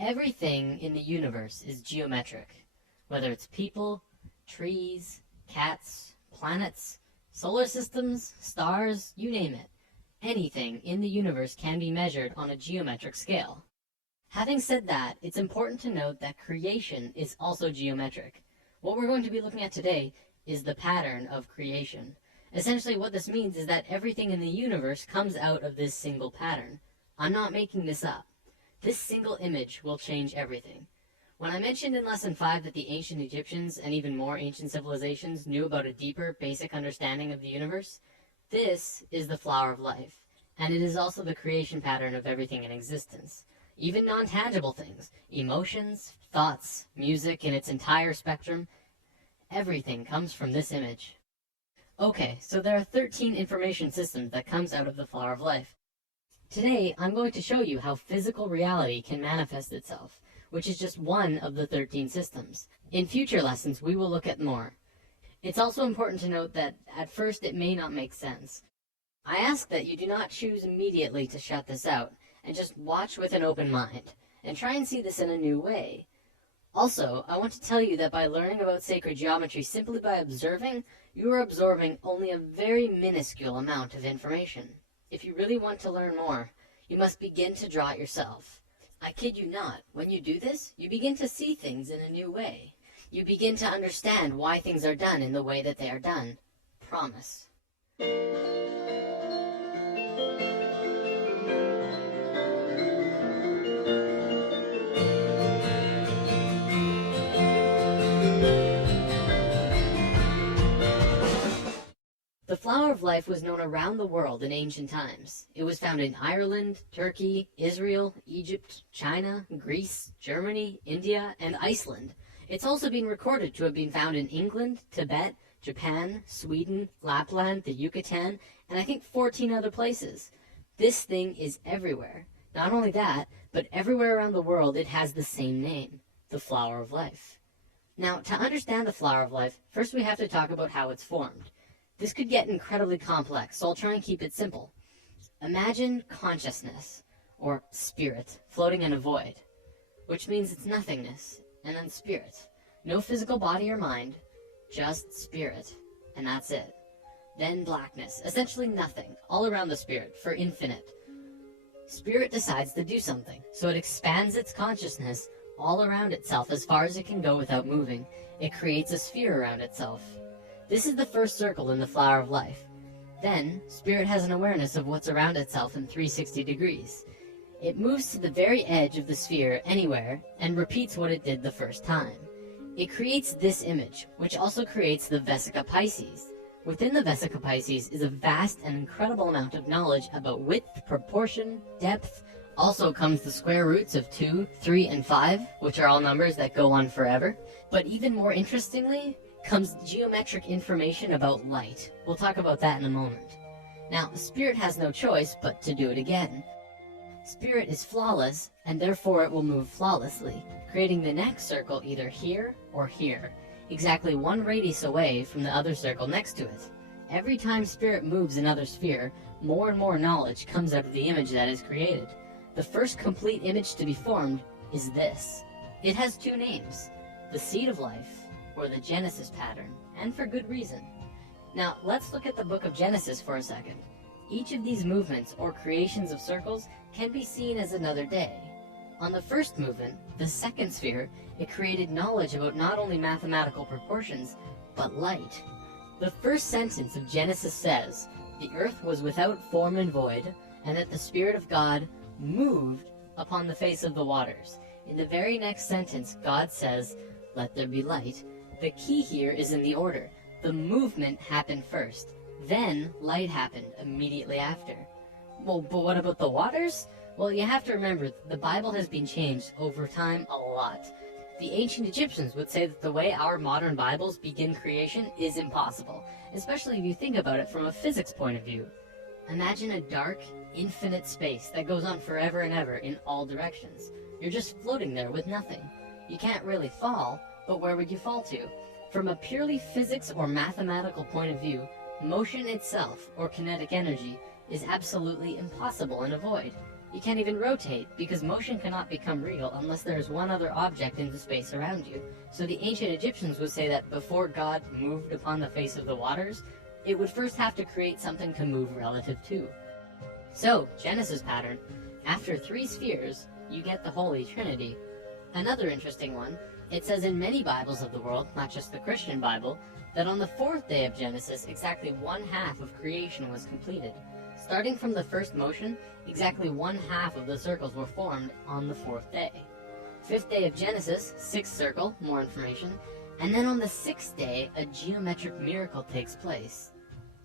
Everything in the universe is geometric, whether it's people, trees, cats, planets, solar systems, stars, you name it. Anything in the universe can be measured on a geometric scale. Having said that, it's important to note that creation is also geometric. What we're going to be looking at today is the pattern of creation. Essentially, what this means is that everything in the universe comes out of this single pattern. I'm not making this up. This single image will change everything. When I mentioned in Lesson 5 that the ancient Egyptians and even more ancient civilizations knew about a deeper, basic understanding of the universe, this is the flower of life, and it is also the creation pattern of everything in existence. Even non-tangible things, emotions, thoughts, music in its entire spectrum, everything comes from this image. Okay, so there are 13 information systems that comes out of the flower of life. Today, I'm going to show you how physical reality can manifest itself, which is just one of the 13 systems. In future lessons, we will look at more. It's also important to note that at first it may not make sense. I ask that you do not choose immediately to shut this out, and just watch with an open mind, and try and see this in a new way. Also, I want to tell you that by learning about sacred geometry simply by observing, you are absorbing only a very minuscule amount of information. If you really want to learn more, you must begin to draw it yourself. I kid you not, when you do this, you begin to see things in a new way. You begin to understand why things are done in the way that they are done. Promise. The flower of life was known around the world in ancient times. It was found in Ireland, Turkey, Israel, Egypt, China, Greece, Germany, India, and Iceland. It's also been recorded to have been found in England, Tibet, Japan, Sweden, Lapland, the Yucatan, and I think 14 other places. This thing is everywhere. Not only that, but everywhere around the world it has the same name, the flower of life. Now, to understand the flower of life, first we have to talk about how it's formed. This could get incredibly complex, so I'll try and keep it simple. Imagine consciousness, or spirit, floating in a void, which means it's nothingness, and then spirit. No physical body or mind, just spirit, and that's it. Then blackness, essentially nothing, all around the spirit, for infinite. Spirit decides to do something, so it expands its consciousness all around itself as far as it can go without moving. It creates a sphere around itself. This is the first circle in the flower of life. Then, spirit has an awareness of what's around itself in 360 degrees. It moves to the very edge of the sphere anywhere and repeats what it did the first time. It creates this image, which also creates the Vesica Pisces. Within the Vesica Pisces is a vast and incredible amount of knowledge about width, proportion, depth. Also comes the square roots of 2, 3, and 5, which are all numbers that go on forever. But even more interestingly, comes geometric information about light. We'll talk about that in a moment. Now, spirit has no choice but to do it again. Spirit is flawless, and therefore it will move flawlessly, creating the next circle either here or here, exactly one radius away from the other circle next to it. Every time spirit moves another sphere, more and more knowledge comes out of the image that is created. The first complete image to be formed is this. It has two names, the seed of life, or the Genesis pattern, and for good reason. Now, let's look at the book of Genesis for a second. Each of these movements, or creations of circles, can be seen as another day. On the first movement, the second sphere, it created knowledge about not only mathematical proportions, but light. The first sentence of Genesis says, "The earth was without form and void, and that the Spirit of God moved upon the face of the waters." In the very next sentence, God says, "Let there be light." The key here is in the order. The movement happened first, then light happened immediately after. Well, but what about the waters? Well, you have to remember, the Bible has been changed over time a lot. The ancient Egyptians would say that the way our modern Bibles begin creation is impossible, especially if you think about it from a physics point of view. Imagine a dark, infinite space that goes on forever and ever in all directions. You're just floating there with nothing. You can't really fall, but where would you fall to? From a purely physics or mathematical point of view, motion itself, or kinetic energy, is absolutely impossible in a void. You can't even rotate, because motion cannot become real unless there is one other object in the space around you. So the ancient Egyptians would say that before God moved upon the face of the waters, it would first have to create something to move relative to. So, Genesis pattern, after 3 spheres, you get the Holy Trinity. Another interesting one, it says in many Bibles of the world, not just the Christian Bible, that on the 4th day of Genesis, exactly 1/2 of creation was completed. Starting from the first motion, exactly 1/2 of the circles were formed on the 4th day. 5th day of Genesis, 6th circle, more information, and then on the 6th day, a geometric miracle takes place.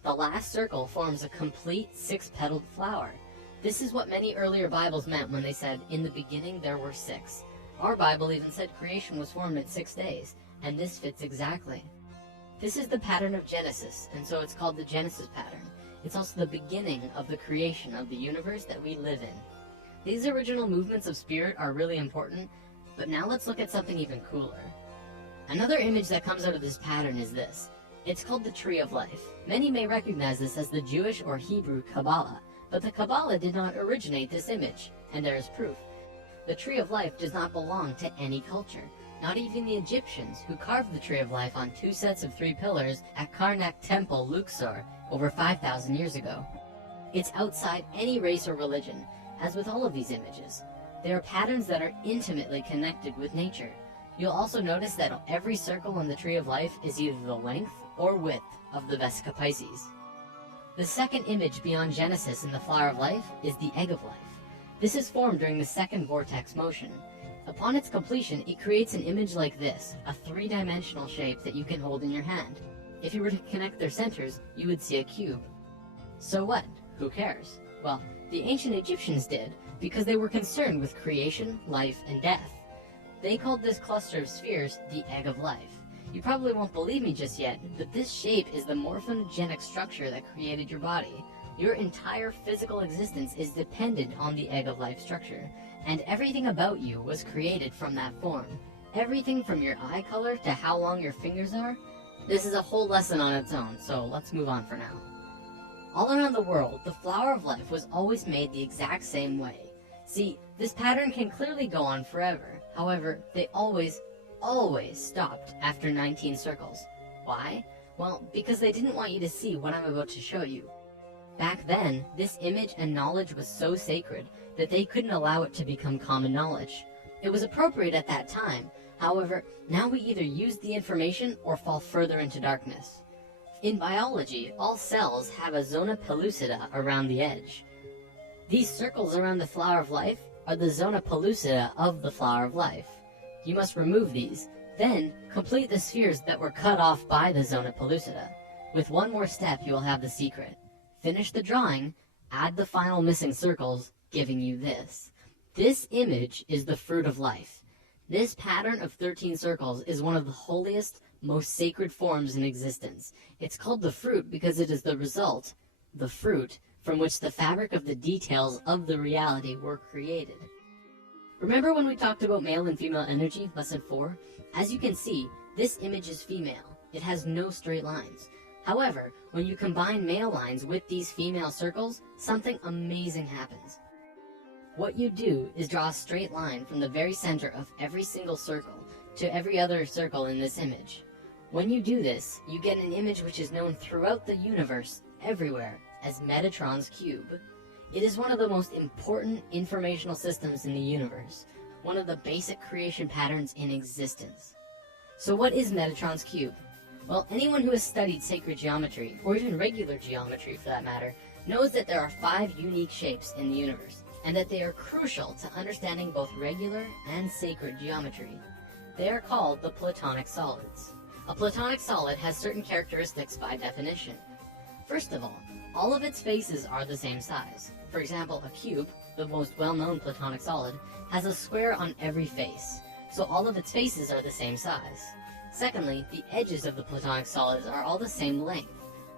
The last circle forms a complete 6-petaled flower. This is what many earlier Bibles meant when they said, "In the beginning there were 6." Our Bible even said creation was formed in 6 days, and this fits exactly. This is the pattern of Genesis, and so it's called the Genesis pattern. It's also the beginning of the creation of the universe that we live in. These original movements of spirit are really important, but now let's look at something even cooler. Another image that comes out of this pattern is this. It's called the Tree of Life. Many may recognize this as the Jewish or Hebrew Kabbalah, but the Kabbalah did not originate this image, and there is proof. The Tree of Life does not belong to any culture, not even the Egyptians, who carved the Tree of Life on 2 sets of 3 pillars at Karnak Temple, Luxor, over 5,000 years ago. It's outside any race or religion, as with all of these images. They are patterns that are intimately connected with nature. You'll also notice that every circle in the Tree of Life is either the length or width of the Vesica Pisces. The second image beyond Genesis in the Flower of Life is the Egg of Life. This is formed during the second vortex motion. Upon its completion, it creates an image like this, a 3-dimensional shape that you can hold in your hand. If you were to connect their centers, you would see a cube. So what? Who cares? Well, the ancient Egyptians did, because they were concerned with creation, life, and death. They called this cluster of spheres the Egg of Life. You probably won't believe me just yet, but this shape is the morphogenic structure that created your body. Your entire physical existence is dependent on the Egg of Life structure, and everything about you was created from that form. Everything from your eye color to how long your fingers are. This is a whole lesson on its own, so let's move on for now. All around the world, the Flower of Life was always made the exact same way. See, this pattern can clearly go on forever. However, they always stopped after 19 circles. Why? Well, because they didn't want you to see what I'm about to show you. Back then, this image and knowledge was so sacred that they couldn't allow it to become common knowledge. It was appropriate at that time. However, now we either use the information or fall further into darkness. In biology, all cells have a zona pellucida around the edge. These circles around the Flower of Life are the zona pellucida of the Flower of Life. You must remove these, then complete the spheres that were cut off by the zona pellucida. With one more step, you will have the secret. Finish the drawing, add the final missing circles, giving you this. This image is the Fruit of Life. This pattern of 13 circles is one of the holiest, most sacred forms in existence. It's called the fruit because it is the result, the fruit, from which the fabric of the details of the reality were created. Remember when we talked about male and female energy, lesson 4? As you can see, this image is female. It has no straight lines. However, when you combine male lines with these female circles, something amazing happens. What you do is draw a straight line from the very center of every single circle to every other circle in this image. When you do this, you get an image which is known throughout the universe, everywhere, as Metatron's cube. It is one of the most important informational systems in the universe, one of the basic creation patterns in existence. So what is Metatron's cube? Well, anyone who has studied sacred geometry, or even regular geometry for that matter, knows that there are 5 unique shapes in the universe, and that they are crucial to understanding both regular and sacred geometry. They are called the Platonic solids. A Platonic solid has certain characteristics by definition. First of all of its faces are the same size. For example, a cube, the most well-known Platonic solid, has a square on every face, so all of its faces are the same size. Secondly, the edges of the Platonic solids are all the same length.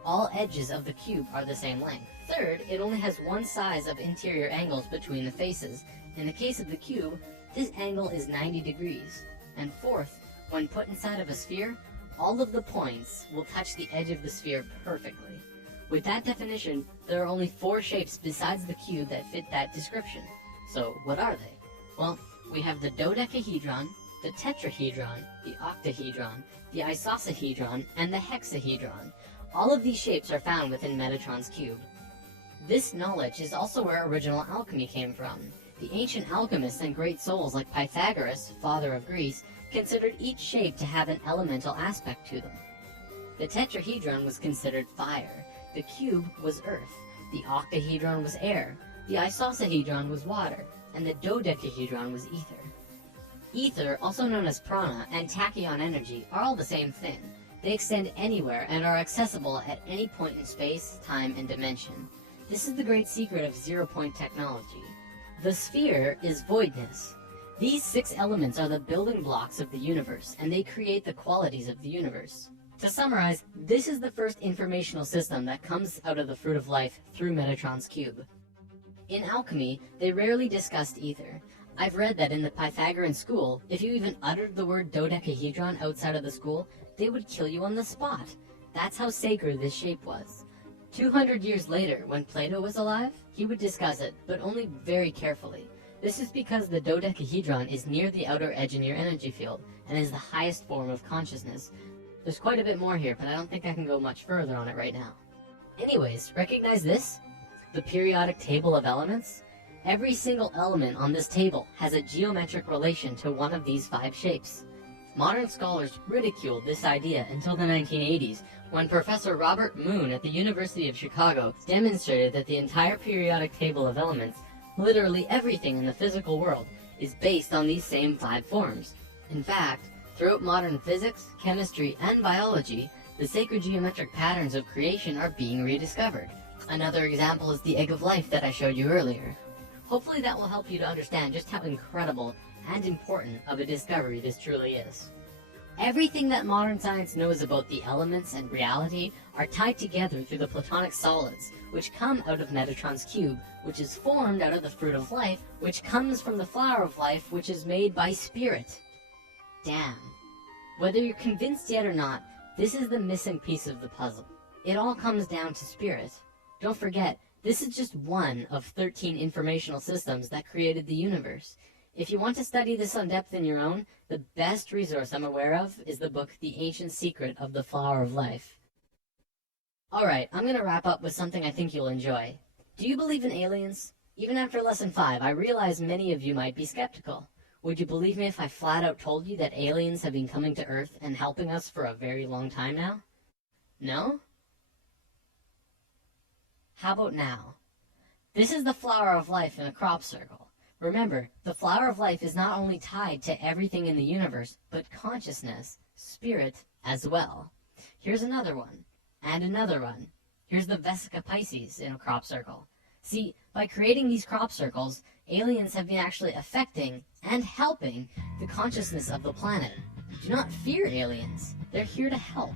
All edges of the cube are the same length. Third, it only has one size of interior angles between the faces. In the case of the cube, this angle is 90 degrees. And fourth, when put inside of a sphere, all of the points will touch the edge of the sphere perfectly. With that definition, there are only 4 shapes besides the cube that fit that description. So what are they? Well, we have the dodecahedron, the tetrahedron, the octahedron, the isosahedron, and the hexahedron. All of these shapes are found within Metatron's cube. This knowledge is also where original alchemy came from. The ancient alchemists and great souls like Pythagoras, father of Greece, considered each shape to have an elemental aspect to them. The tetrahedron was considered fire, the cube was earth, the octahedron was air, the isosahedron was water, and the dodecahedron was ether. Ether, also known as prana, and tachyon energy are all the same thing. They extend anywhere and are accessible at any point in space, time, and dimension. This is the great secret of zero-point technology. The sphere is voidness. These 6 elements are the building blocks of the universe, and they create the qualities of the universe. To summarize, this is the first informational system that comes out of the Fruit of Life through Metatron's cube. In alchemy, they rarely discussed ether. I've read that in the Pythagorean school, if you even uttered the word dodecahedron outside of the school, they would kill you on the spot. That's how sacred this shape was. 200 years later, when Plato was alive, he would discuss it, but only very carefully. This is because the dodecahedron is near the outer edge in your energy field, and is the highest form of consciousness. There's quite a bit more here, but I don't think I can go much further on it right now. Anyways, recognize this? The periodic table of elements? Every single element on this table has a geometric relation to one of these 5 shapes. Modern scholars ridiculed this idea until the 1980s, when Professor Robert Moon at the University of Chicago demonstrated that the entire periodic table of elements, literally everything in the physical world, is based on these same 5 forms. In fact, throughout modern physics, chemistry, and biology, the sacred geometric patterns of creation are being rediscovered. Another example is the egg of life that I showed you earlier. Hopefully that will help you to understand just how incredible and important of a discovery this truly is. Everything that modern science knows about the elements and reality are tied together through the Platonic solids, which come out of Metatron's cube, which is formed out of the Fruit of Life, which comes from the Flower of Life, which is made by Spirit. Damn. Whether you're convinced yet or not, this is the missing piece of the puzzle. It all comes down to Spirit. Don't forget, this is just one of 13 informational systems that created the universe. If you want to study this in depth in your own, the best resource I'm aware of is the book The Ancient Secret of the Flower of Life. Alright, I'm gonna wrap up with something I think you'll enjoy. Do you believe in aliens? Even after lesson 5, I realize many of you might be skeptical. Would you believe me if I flat out told you that aliens have been coming to Earth and helping us for a very long time now? No? How about now? This is the Flower of Life in a crop circle. Remember, the Flower of Life is not only tied to everything in the universe, but consciousness, spirit, as well. Here's another one, and another one. Here's the Vesica Pisces in a crop circle. See, by creating these crop circles, aliens have been actually affecting and helping the consciousness of the planet. Do not fear aliens. They're here to help.